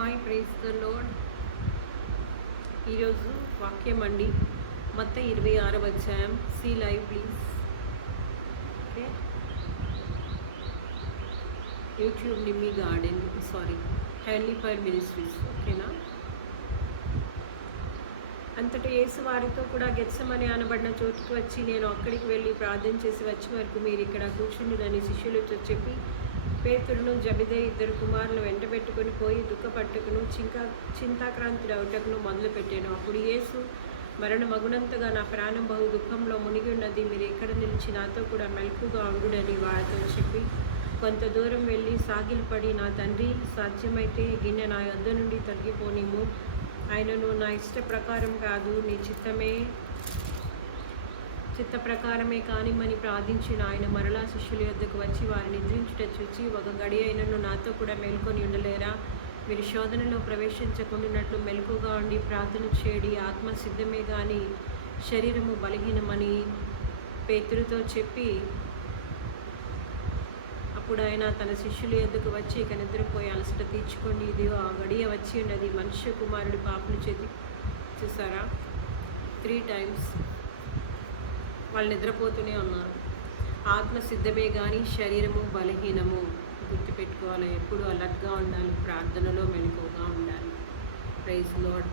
Hi praise the lord. ఈరోజు వాక్యం అండి, మత్తయి 26వ అధ్యాయం. See live please. Okay, YouTube Nimmi garden heavenly fire ministries. ఓకేనా. అంతటా యేసు వారితో కూడా గెత్సెమనే అనబడిన చోటుకు వచ్చి, నేను అక్కడికి వెళ్ళి ప్రార్థన చేసి వచ్చే వరకు మీరు ఇక్కడ కూర్చుండునని శిష్యులతో చెప్పి, పేతురును జబెదయి 2 కుమారులను వెంటబెట్టుకుని పోయి దుఃఖపట్టుకును చింతాక్రాంతుడవుటకును మొదలుపెట్టాను. అప్పుడు యేసు, మరణమగునంతగా నా ప్రాణం బహు దుఃఖంలో మునిగి ఉన్నది, మీరు ఎక్కడ నిలిచి నాతో కూడా మెలకుగా ఉండుడని వారితో చెప్పి కొంత దూరం వెళ్ళి సాగిలపడి, నా తండ్రి, సాధ్యమైతే గిన్నె నా యొద్ద నుండి తొలగిపోనిము, ఆయనను నా ఇష్ట ప్రకారం కాదు నీ చిత్త ప్రకారమే కానిమని ప్రార్థించిన ఆయన మరలా శిష్యుల యొద్దకు వచ్చి వారిని నిద్రించుట చూచి, ఒక గడి అయినను నాతో కూడా మేల్కొని ఉండలేరా? మీరు శోధనలో ప్రవేశించకుండానట్లు మెలకుగా ఉండి ప్రార్థన చేయడి, ఆత్మ సిద్ధమే కానీ శరీరము బలహీనమని పేతురుతో చెప్పి, అప్పుడు ఆయన తన శిష్యుల యొద్దకు వచ్చి, ఇక నిద్రపోయి అలసట తీర్చుకోండి, ఇది ఆ గడియ వచ్చి ఉన్నది, మనుష్య కుమారుడి పాపలు చేతి. చూసారా, 3 times వాళ్ళు నిద్రపోతూనే ఉన్నారు. ఆత్మ సిద్ధమే కానీ శరీరము బలహీనము. గుర్తుపెట్టుకోవాలి, ఎప్పుడు అలర్ట్గా ఉండాలి, ప్రార్థనలో మెలకువగా ఉండాలి. Praise lord.